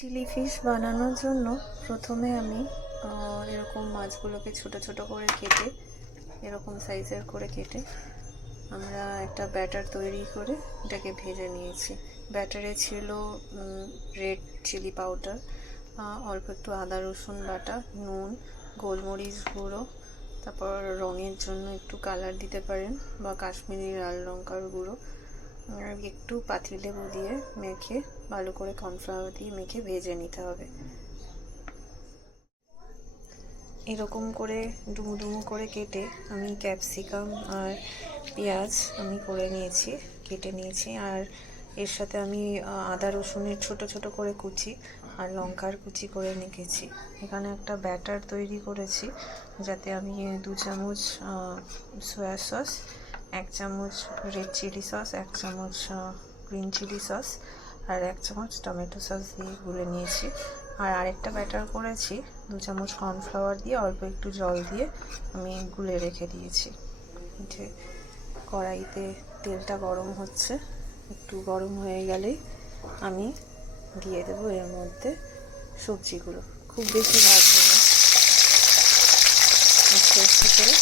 Chilli fish বানানোর জন্য প্রথমে আমি এরকম মাছগুলোকে ছোট ছোট করে কেটে এরকম সাইজের করে কেটে আমরা একটা ব্যাটার তৈরি করে এটাকে ভেজে নিয়েছি। ব্যাটারে ছিল রেড চিলি পাউডার, অল্প একটু আদা রসুন বাটা, নুন, গোলমরিচ গুঁড়ো, তারপর রঙের জন্য একটু কালার দিতে পারেন বা কাশ্মীরি লাল লঙ্কার গুঁড়ো, একটু পাতিলেবু দিয়ে মেখে ভালো করে কর্নফ্লাওয়ার দিয়ে মেখে ভেজে নিতে হবে। এরকম করে ডুমু ডুমু করে কেটে আমি ক্যাপসিকাম আর পেঁয়াজ আমি করে নিয়েছি, কেটে নিয়েছি। আর এর সাথে আমি আদা রসুনের ছোট ছোট করে কুচি আর লঙ্কার কুচি করে রেখেছি। এখানে একটা ব্যাটার তৈরি করেছি, যাতে আমি 2 চামচ সয়া সস, 1 চামচ রেড চিলি সস, 1 চামচ গ্রিন চিলি সস আর 1 চামচ টমেটো সস দিয়ে গুলে নিয়েছি। আর আরেকটা ব্যাটার করেছি 2 চামচ কর্নফ্লাওয়ার দিয়ে অল্প একটু জল দিয়ে আমি গুলে রেখে দিয়েছি। যে কড়াইতে তেলটা গরম হচ্ছে, একটু গরম হয়ে গেলেই আমি দিয়ে দেবো এর মধ্যে সবজিগুলো। খুব বেশি ভাজবো না, আস্তে আস্তে করে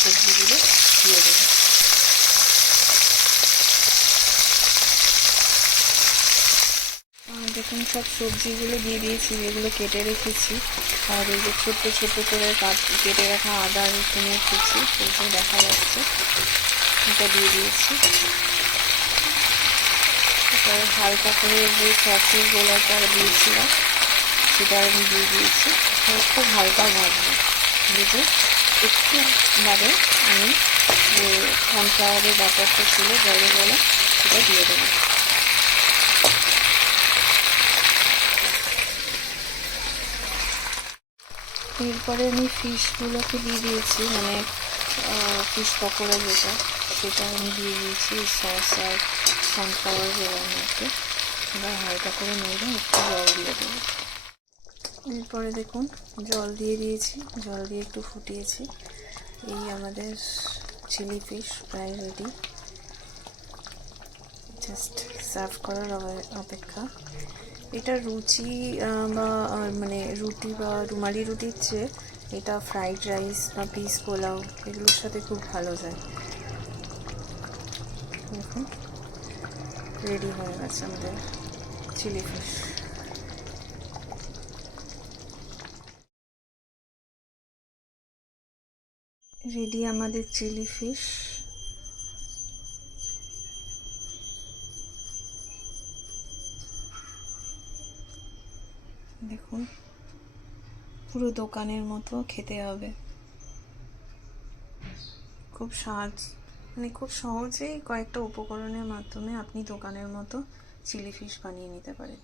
সবজিগুলো দিয়ে দেবো। দেখুন সব সবজিগুলো দিয়ে দিয়েছি যেগুলো কেটে রেখেছি। আর এই যে ছোট্ট ছোট্ট করে কেটে রাখা আদা রসুনের কুচি, সেগুলো দেখা যাচ্ছে, এটা দিয়ে দিয়েছি। তারপরে হালকা করে যে সসের গোলাটা দিয়েছিলাম সেটা আমি দিয়ে দিয়েছি। খুব হালকা ভাজবো, ভেজে একটু বাদে আমি যে কর্নফ্লাওয়ারের ব্যাটারটা ছিল জলে গলা, সেটা দিয়ে দেবো। এরপরে আমি ফিশগুলোকে দিয়ে দিয়েছি, মানে ফিশ পকোড়া যেটা, সেটা আমি দিয়ে দিয়েছি সস আর সানফ্লাওয়ার জলের মধ্যে। এবার হালকা করে নেড়ে একটু জল দিয়ে দেবো। এরপরে দেখুন জল দিয়ে দিয়েছি, জল দিয়ে একটু ফুটিয়েছি। এই আমাদের চিলি ফিশ প্রায় রেডি, জাস্ট সার্ভ করার অপেক্ষা। এটা রুচি বা মানে রুটি বা রুমালি রুটির চেয়ে এটা ফ্রাইড রাইস বা পিস পোলাও এগুলোর সাথে খুব ভালো যায়। দেখুন রেডি হয়ে গেছে আমাদের চিলি ফিশ। রেডি আমাদের চিলি ফিশ। দেখুন পুরো দোকানের মতো খেতে হবে, খুব স্বাদ, মানে খুব সহজেই কয়েকটা উপকরণের মাধ্যমে আপনি দোকানের মতো চিলি ফিশ বানিয়ে নিতে পারেন।